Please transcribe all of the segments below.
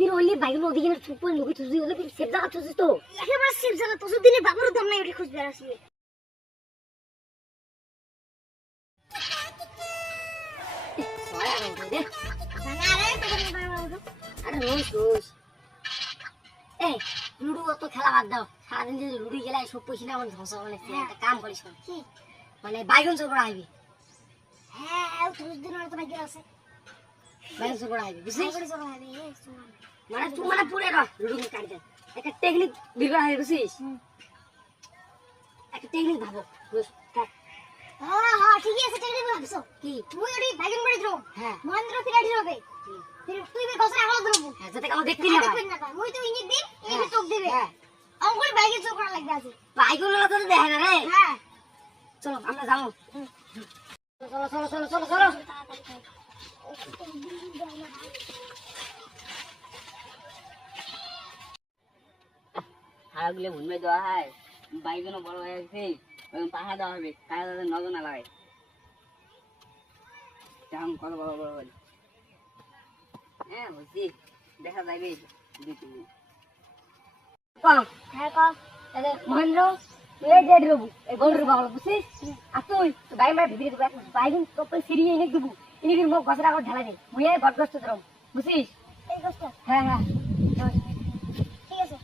দিন হইলে বাইগুলো ওদিকে চুপ করে লুকি তুই হলে সেফ জায়গা তুই তো। একেবারে সেফ জায়গা তোর দিনে বাবার দম নাই ওটি খুঁজবে আসলে। মানে এই লুডু অত খেলা বাদ দাও। সারাদিন যদি লুডু গেলে সব পয়সা না আমার ধসা মানে তুই একটা কাম করিস মানে বাইগুন করে আইবি হ্যাঁ দিন তো আছে। চোর করে আইবি বুঝছিস বাইকে চলো হবে মানে তুই মানে পুরে রহ লুডু কাট দে একটা টেকনিক বের হবে বুঝছিস একটা টেকনিক ভাবো বুঝ হ্যাঁ হ্যাঁ ঠিক আছে ঠিক ভাবছ? কি? তুই বাড়ি দ্রো হ্যাঁ। মহেন্দ্র ফিরাটি হবে তুই বে কসরা আগলা দ্রবু হ্যাঁ যাতে কাউ দেখতে না পায়। না মুই তো ইনি দিন এই হ্যাঁ, চোখ দিবে। হ্যাঁ। অঙ্কুর বাইকে চোখ করা লাগবে আছে বাইগুন তো দেখে না রে। হ্যাঁ। চলো আমরা যাব। চলো চলো চলো চলো চলো। হাড়গুলো ভুনবে দেওয়া হয়। বাইকগুলো বড় হয়ে গেছে পাহা দেওয়া হবে নজর না এখন কত বড় বড় বলে হ্যাঁ দেখা যাবে দুই তিন হ্যাঁ মহেন্দ্র এই আমার বুঝছিস? আর তুই গাই মার ভিতরে বাইগুন সিঁড়ি এনে দেবো। এনে দিন মুখ গছরা করে ঢালা দে। মুই এই গটগস্ত ধরম বুঝছিস এই কষ্ট হ্যাঁ হ্যাঁ ঠিক আছে।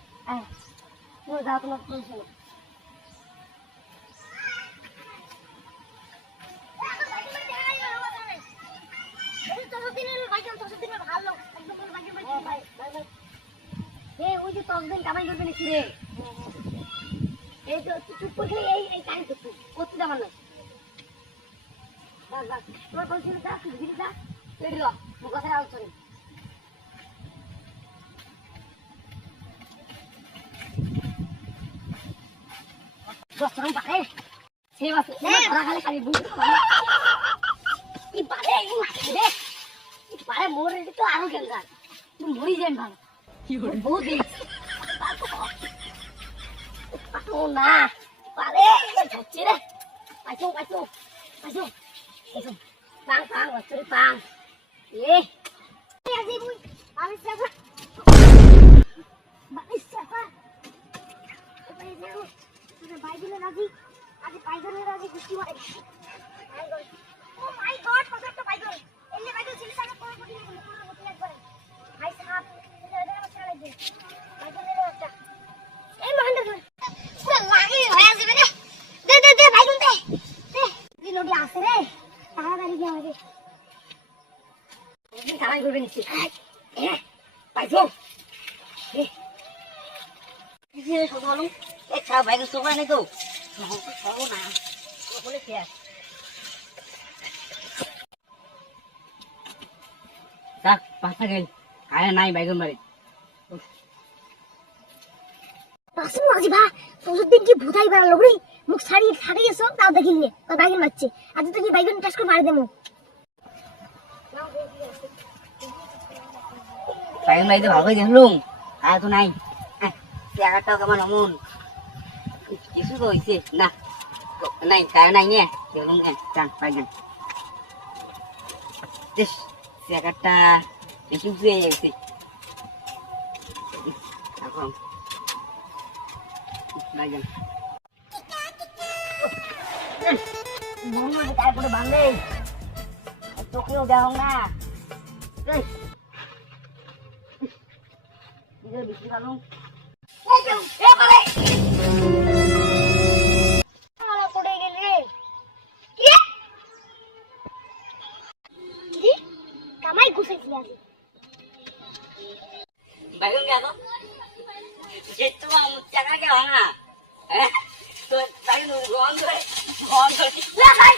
তুমি যাও তোমার ফোন ওই যে তকদিন কামাই করবে নাকি রে? এই তো চুপ করে এই এই কাহিনী করছিস করতে যাবার না বাস বাস তোমার কোন ছিল যা তুই ভিড় যা পেড়ি ল মুখ কথা আলোচনা দশ টাকা পারে সে বাসে ধরা খালি খালি বুঝতে পারে কি পারে এই মাঠে রে কি পারে মোরে তো আরও my god, মরি যান ভালো বহুত দিন পাতো না পারে ধরছি রে পাইছো পাইছো পাইছো পাইছো পাং পাং বছরে পাং এ এই মহেন্দ্র পুরো লাগি হয়ে যাবে রে দে দে দে ভাই দে দে এই লোডি আসে রে তাড়াতাড়ি গিয়ে আমাকে করবে নিচ্ছি পাইছো? নেই তো। না বলে শেষ থাক পাঁচটা গেল আরে নাই বাইকের বাড়ি পাশে মাঝি ভা তোর দিন কি ভুতাই বেড়ালো রে? মুখ ছাড়িয়ে ছাড়িয়ে এসো তাও দেখিলে মারছে আজ তো কি বাইকের টাস করে মারি দেবো? বাইকের বাড়িতে ভালো করে দেখলুম আর তো নাই আহ, টাকাটাও কেমন অমন কিছু তো হয়েছে না নাই টাকা নাই নিয়ে দেখলুম কেন চান বাইকেন বেশ টাকাটা বেশি উঁচু হয়ে গেছে এখন বাইকেন মনে তারপরে বান্ধে তোকেও দেও না এই, নিজের বেশি ভালো আমার পড়ে গেল রে কি কি কামাই গুছাইছি আজ বাইকেন গেল যেহেতু আমার টাকা কে ভাঙা হ্যাঁ তো বাইকেন গন ধরে গন ধরে লাগাই পালা রে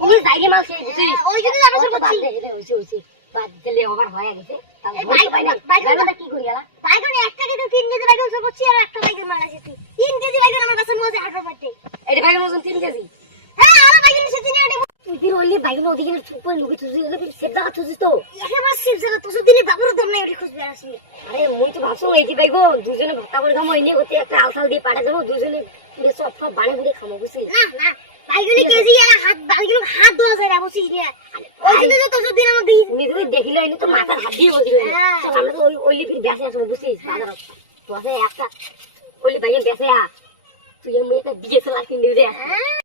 তুমি যাইরে মাছ হয়ে গেছে হ্যাঁ, ওই জন্য আমি সব করছি হইছে হইছে বাদ দিলে ওভার হয়ে গেছে একটা কেজি তিন কেজি বাইক উসর করছি আর একটা বাইকের মারা যেতে তিন কেজি বাইক আমার কাছে মজে হাঁটবে পারতে এটা বাইকের মজুন তিন কেজি। হ্যাঁ আমার বাইকের নিচে তিন এটা তুই রইলে বাইকের ওদিকে উপরে লুকে তুই ওদিকে সেফ জায়গা তুই তো একেবারে সেফ জায়গা তুই দিনে দুজনে ভত্তা করে খামো এনে একটা আলসাল দিয়ে পাড়া দেবো দুজনে সব সব বাড়ে বুড়ে খামো বুঝছিস না বাইগুনি কেজি আর হাত বাইগুন হাত ধোয়া যায় না বুঝছিস না ওই জন্য তো তোর দিন আমাকে দিই উনি যদি দেখিলে এনে তো মাথার হাত দিয়ে বসে। সব আমরা তো ওই ওইলি ফির বেসে আসব বুঝছিস বাজার তো আছে একটা ওইলি বাইকের বেসে আ তুই আমি একটা বিয়ে চালা কিনে দে। হ্যাঁ